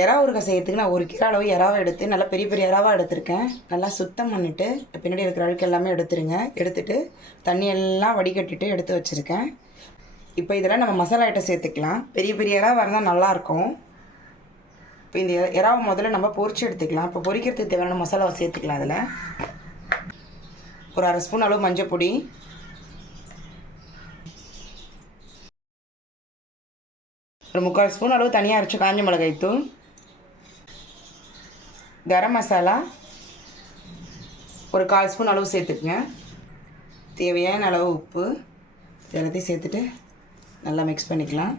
எறா ஊறுகாய் செய்யறதுக்கு நான் ஒரு கிலோ அளவு எறாவை எடுத்து நல்லா பெரிய பெரிய எறாவாக எடுத்திருக்கேன். நல்லா சுத்தம் பண்ணிவிட்டு பின்னாடி இருக்கிற அழுக்கு எல்லாமே எடுத்துருங்க. எடுத்துட்டு தண்ணி எல்லாம் வடிகட்டிட்டு எடுத்து வச்சுருக்கேன். இப்போ இதெல்லாம் நம்ம மசாலா ஐட்டம் சேர்த்துக்கலாம். பெரிய பெரிய எறாவாக இருந்தால் நல்லாயிருக்கும் இப்போ இந்த எறாவை முதல்ல நம்ம பொறிச்சு எடுத்துக்கலாம். இப்போ பொரிக்கிறதுக்கு தேவையான மசாலாவை சேர்த்துக்கலாம் அதில். ஒரு அரை ஸ்பூன் அளவு மஞ்சள் பொடி. ஒரு முக்கால் ஸ்பூன் அளவு தனியாக அரைச்சி காஞ்ச மிளகாய் தூள் கரம் மசாலா ஒரு கால் ஸ்பூன் அளவு சேர்த்துக்குங்க. தேவையான அளவு உப்பு. எல்லாத்தையும் சேர்த்துட்டு நல்லா மிக்ஸ் பண்ணிக்கலாம்.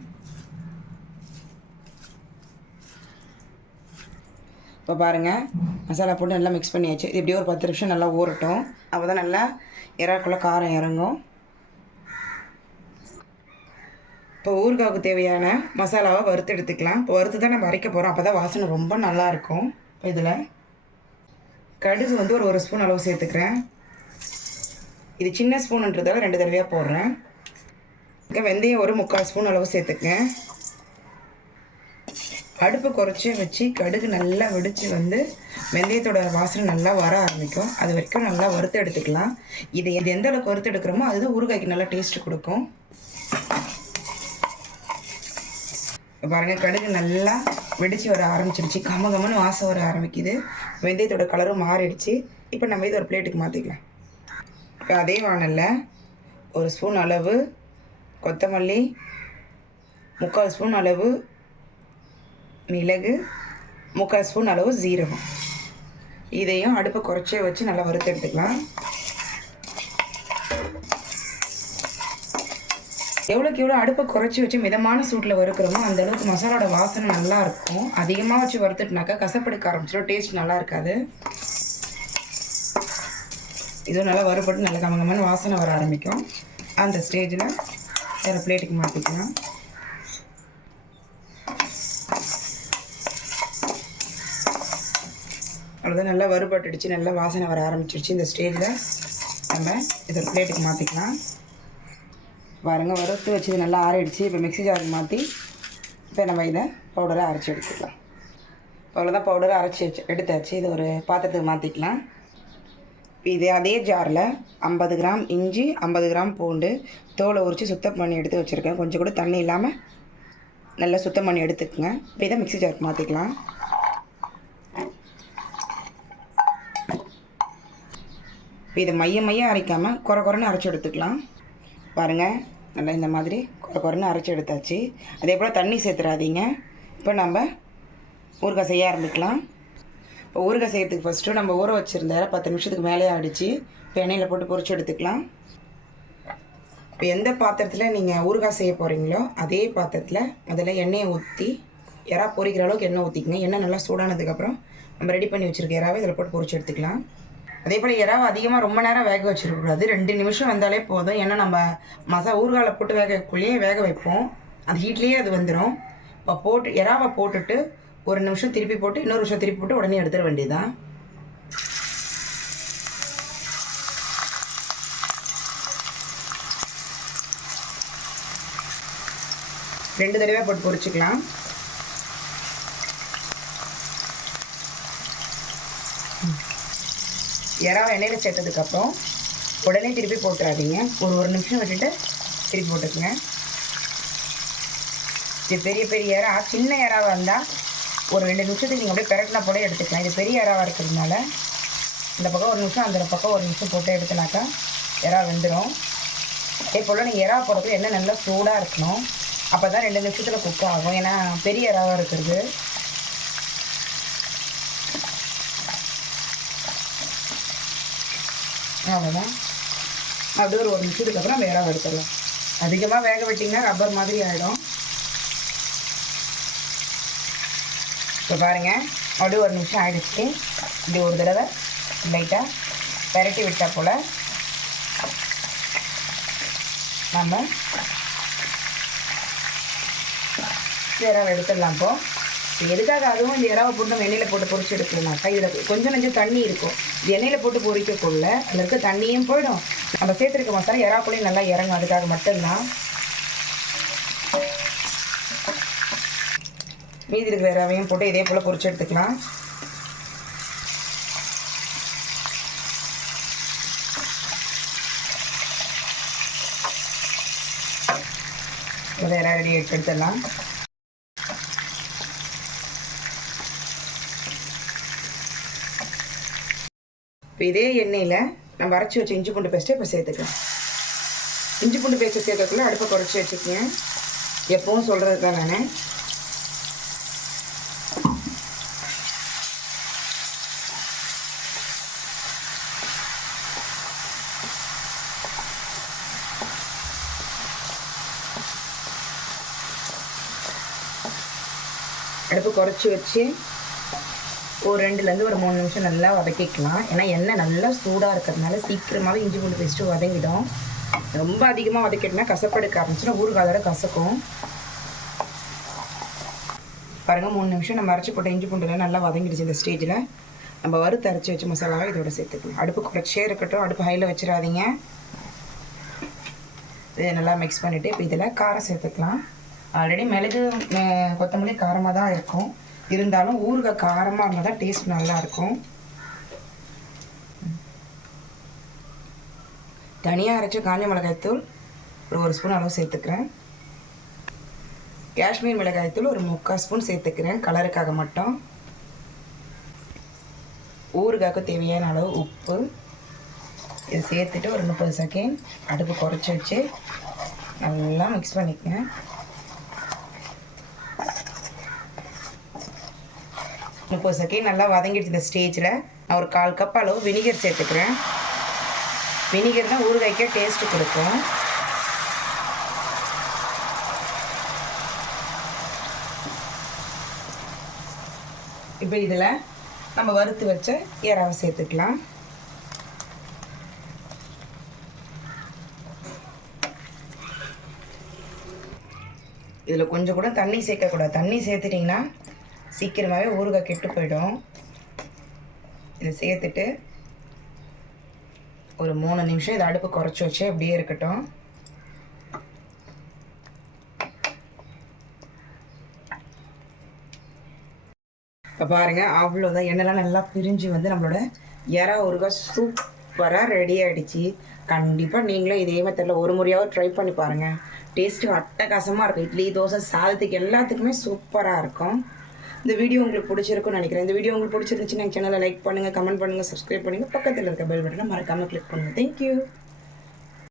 இப்போ பாருங்கள் மசாலா போட்டு நல்லா மிக்ஸ் பண்ணியாச்சு. இது எப்படியோ ஒரு பத்து நிமிஷம் நல்லா ஊறட்டும். அப்போ தான் நல்லா இறாக்குள்ளே காரம் இறங்கும். இப்போ ஊறுகாவுக்கு தேவையான மசாலாவை வறுத்து எடுத்துக்கலாம். இப்போ வறுத்து தான் நம்ம அரைக்க போகிறோம் அப்போ தான் வாசனை ரொம்ப நல்லாயிருக்கும் இப்போ இதில் கடுகு வந்து ஒரு ஒரு ஸ்பூன் அளவு சேர்த்துக்கிறேன். இது சின்ன ஸ்பூனுன்றதால ரெண்டு தடவையாக போடுறேன். இங்கே வெந்தயம் ஒரு முக்கால் ஸ்பூன் அளவு சேர்த்துக்கேன் அடுப்பு குறைச்சி வச்சு கடுகு நல்லா வெடித்து வந்து வெந்தயத்தோட வாசனை நல்லா வர ஆரம்பிக்கும். அது வரைக்கும் நல்லா வறுத்து எடுத்துக்கலாம். இது எந்த அளவுக்கு வறுத்து எடுக்கிறோமோ அதுதான் ஊறுகாய்க்கு நல்லா டேஸ்ட்டு கொடுக்கும் இப்போ பாருங்கள் கடுகு நல்லா வெடிச்சு வர ஆரம்பிச்சிருச்சு. கம கமன்னு வாசம் வர ஆரம்பிக்குது. வெந்தயத்தோட கலரும் மாறிடுச்சு. இப்போ நம்ம இது ஒரு பிளேட்டுக்கு மாற்றிக்கலாம் இப்போ அதே வானலில் ஒரு ஸ்பூன் அளவு கொத்தமல்லி முக்கால் ஸ்பூன் அளவு மிளகு முக்கால் ஸ்பூன் அளவு ஜீரகம் இதையும் அடுப்பை குறைச்சே வச்சு நல்லா வறுத்து எடுத்துக்கலாம். எவ்வளோக்கு எவ்வளோ அடுப்பை குறைச்சி வச்சு மிதமான சூட்டில் வறுக்கிறோமோ அந்த அளவுக்கு மசாலோட வாசனை நல்லா இருக்கும். அதிகமாக வச்சு வறுத்துட்டுனாக்கா கசப்படுக்க ஆரம்பிச்சிடும். டேஸ்ட் நல்லா இருக்காது. இதுவும் நல்லா வறுபட்டு நல்லா கமகமான வாசனை வர ஆரம்பிக்கும். அந்த ஸ்டேஜில் வேறு பிளேட்டுக்கு மாற்றிக்கலாம் அவ்வளோதான் நல்லா வறுபட்டுடுச்சு. நல்லா வாசனை வர ஆரம்பிச்சிடுச்சு இந்த ஸ்டேஜில் நம்ம இதை பிளேட்டுக்கு மாற்றிக்கலாம் பாருங்கள் வறுத்து வச்சது நல்லா ஆறிடுச்சு. இப்போ மிக்ஸி ஜாருக்கு மாற்றி இப்போ நம்ம இதை பவுடரை அரைச்சி எடுத்துக்கலாம். அவ்வளோதான் பவுடரை அரைச்சி வச்சு எடுத்தாச்சு. இது ஒரு பாத்திரத்துக்கு மாற்றிக்கலாம் இது அதே ஜாரில் ஐம்பது கிராம் இஞ்சி ஐம்பது கிராம் பூண்டு தோலை உரித்து சுத்தம் பண்ணி எடுத்து வச்சுருக்கேன். கொஞ்சம் கூட தண்ணி இல்லாமல் நல்லா சுத்தம் பண்ணி எடுத்துக்கோங்க. இப்போ இதை மிக்ஸி ஜாருக்கு மாற்றிக்கலாம் இப்போ இதை மைய மையம் அரைக்காமல் குறை குறைன்னு அரைச்சி எடுத்துக்கலாம். பாருங்கள் நல்லா இந்த மாதிரி குறை குறைன்னு அரைச்சி எடுத்தாச்சு. அதே போல் தண்ணி சேர்த்துறாதீங்க. இப்போ நம்ம ஊறுகாய் செய்ய ஆரம்பிக்கலாம். இப்போ ஊறுகாய் செய்யறதுக்கு ஃபஸ்ட்டு நம்ம ஊற வச்சுருந்த பத்து நிமிஷத்துக்கு மேலே அடித்து இப்போ எண்ணெயில் போட்டு பொறிச்சு எடுத்துக்கலாம். இப்போ எந்த பாத்திரத்தில் நீங்கள் ஊறுகாய் செய்ய போகிறீங்களோ அதே பாத்திரத்தில் முதல்ல எண்ணெயை ஊற்றி எறா பொரிக்கிற அளவுக்கு எண்ணெய் ஊற்றிக்கங்க எண்ணெய் நல்லா சூடானதுக்கப்புறம் நம்ம ரெடி பண்ணி வச்சுருக்க எறாவை இதில் போட்டு பொறிச்சு எடுத்துக்கலாம். அதே போல் இறாவை அதிகமாக ரொம்ப நேரம் வேக வச்சிடக்கூடாது. ரெண்டு நிமிஷம் வந்தாலே போதும். ஏன்னா நம்ம மசா ஊறுகால போட்டு வேக வைக்கக்குள்ளேயே வேக வைப்போம். அது ஹீட்லேயே அது வந்துடும் இப்போ போட்டு இறாவை போட்டுட்டு ஒரு நிமிஷம் திருப்பி போட்டு இன்னொரு நிமிஷம் திருப்பி போட்டு உடனே எடுத்துட வேண்டியதுதான். ரெண்டு தடவை போட்டு பொரிச்சிக்கலாம். இறாவை எண்ணெயில் சேர்த்ததுக்கப்புறம் உடனே திருப்பி போட்டுறாதீங்க. ஒரு ஒரு நிமிஷம் விட்டுட்டு திருப்பி போட்டுக்குங்க. இது பெரிய பெரிய இறா சின்ன இறாவாக இருந்தால் ஒரு ரெண்டு நிமிஷத்துக்கு நீங்கள் அப்படியே பெரட்டினா போட எடுத்துக்கலாம். இது பெரிய இறாவாக இருக்கிறதுனால இந்த பக்கம் ஒரு நிமிஷம் அந்த பக்கம் ஒரு நிமிஷம் போட்டு எடுத்துனாக்கா இறா வெந்துடும் அதே போல் நீங்கள் இறா போடுறது என்ன நல்லா சூடாக இருக்கணும். அப்போ தான் ரெண்டு நிமிஷத்தில் குக் ஆகும். ஏன்னா பெரிய இறாவாக இருக்கிறது. அவ்வளோதான் அப்படியே ஒரு ஒரு நிமிஷத்துக்கு அப்புறம் வேற எடுத்துடலாம் அதிகமாக வேக விட்டிங்கன்னா ரப்பர் மாதிரி ஆகிடும் இப்போ பாருங்கள் அப்படியே ஒரு நிமிஷம் ஆகிடுச்சு இப்படி ஒரு தடவை லைட்டாக பெரட்டி விட்டால் போல் நம்ம வேற எடுத்துடலாம் இப்போது எதுக்காக அதுவும் இந்த இறாவை போட்டு எண்ணெயில் போட்டு பொரிச்சு எடுக்கணும்னாக்கா இதில் கொஞ்சம் கொஞ்சம் தண்ணி இருக்கும். இது எண்ணெயில் போட்டு பொரிக்கக்குள்ள அதில் இருக்க தண்ணியும் போயிடும். நம்ம சேர்த்துருக்க மசாலா இறாக்குள்ளேயும் நல்லா இறங்கும். அதுக்காக மட்டும்தான். மீதி இருக்கிற இறாவையும் போட்டு இதே போல் பொரிச்சு எடுத்துக்கலாம். வேற ரெடி எடுத்துடலாம். இப்போ இதே எண்ணெயில் நம்ம அரைச்சி வச்ச இஞ்சி பூண்டு பேஸ்ட்டை இப்போ சேர்த்துக்கலாம். இஞ்சி பூண்டு பேஸ்ட்டை சேர்க்கக்குள்ள அடுப்பை குறைச்சி வச்சுக்கோங்க. எப்பவும் சொல்கிறது தான் நான். அடுப்பு குறைச்சி வச்சு ஒரு ரெண்டுலேருந்து ஒரு மூணு நிமிஷம் நல்லா வதக்கிக்கலாம் ஏன்னா எண்ணெய் நல்லா சூடாக இருக்கிறதுனால சீக்கிரமாகவே இஞ்சி பூண்டு பேஸ்ட்டு வதங்கிடும். ரொம்ப அதிகமாக வதக்கிட்டோம்னா கசப்படுக்க ஆரம்பிச்சுன்னா ஊறுகாயோட கசக்கும். பாருங்கள் மூணு நிமிஷம் நம்ம அரைச்சி போட்ட இஞ்சி பூண்டுலாம் நல்லா வதங்கிடுச்சு இந்த ஸ்டேஜில் நம்ம வறுத்து அரைச்சி வச்ச மசாலாவை இதோட சேர்த்துக்கலாம். அடுப்பு குறைச்சே இருக்கட்டும் அடுப்பு ஹையில் வச்சிடாதீங்க. இதை நல்லா மிக்ஸ் பண்ணிவிட்டு இப்போ இதில் காரம் சேர்த்துக்கலாம். ஆல்ரெடி மிளகு கொத்தமல்லி காரமாக தான் இருக்கும். இருந்தாலும் ஊறுகாய் காரமாக இருந்தால் தான் டேஸ்ட் நல்லாயிருக்கும். தனியாக அரைச்ச காஞ்ச மிளகாய்த்தூள் ஒரு ஒரு ஸ்பூன் அளவு சேர்த்துக்கிறேன். காஷ்மீர் மிளகாய்த்தூள் ஒரு முக்கால் ஸ்பூன் சேர்த்துக்கிறேன் கலருக்காக மட்டும். ஊறுகாய்க்கு தேவையான அளவு உப்பு. இதை சேர்த்துட்டு ஒரு முப்பது செகண்ட் அடுப்பு குறைச்சி வச்சு நல்லா மிக்ஸ் பண்ணிக்கங்க முப்பது செகண்ட் நல்லா வதங்கிடுச்சு இந்த ஸ்டேஜில் நான் ஒரு கால் கப் அளவு வினிகர் சேர்த்துக்கிறேன். வினிகர் தான் ஊறுகாய்க்கே டேஸ்ட்டு கொடுக்கும். இப்போ இதில் நம்ம வறுத்து வச்ச ஏறாவை சேர்த்துக்கலாம். இதில் கொஞ்சம் கூட தண்ணி சேர்க்கக்கூடாது. தண்ணி சேர்த்துட்டிங்கன்னா சீக்கிரமாகவே ஊறுகாய் கெட்டு போயிடும். இதை சேர்த்துட்டு ஒரு மூணு நிமிஷம் இதை அடுப்பு குறைச்சி வச்சு அப்படியே இருக்கட்டும். இப்போ பாருங்கள் அவ்வளோதான் எண்ணெய்லாம் நல்லா பிரிஞ்சு வந்து நம்மளோட எறா ஊறுகாய் சூப்பராக ரெடி ஆகிடுச்சு கண்டிப்பாக நீங்களும் இதே தெரியல ஒரு முறையாவது ட்ரை பண்ணி பாருங்கள் டேஸ்ட்டு அட்டகாசமாக இருக்கும். இட்லி தோசை சாதத்துக்கு எல்லாத்துக்குமே சூப்பராக இருக்கும். இந்த வீடியோ உங்களுக்கு பிடிச்சிருக்கும்னு நினைக்கிறேன். இந்த வீடியோ உங்களுக்கு பிடிச்சிருந்துச்சுன்னா எங்கள் சேனலை லைக் பண்ணுங்கள் கமெண்ட் பண்ணுங்கள் சப்ஸ்கிரைப் பண்ணுங்கள் பக்கத்தில் இருக்க பெல் பட்டனை மறக்காமல் கிளிக் பண்ணுங்கள் தேங்க்யூ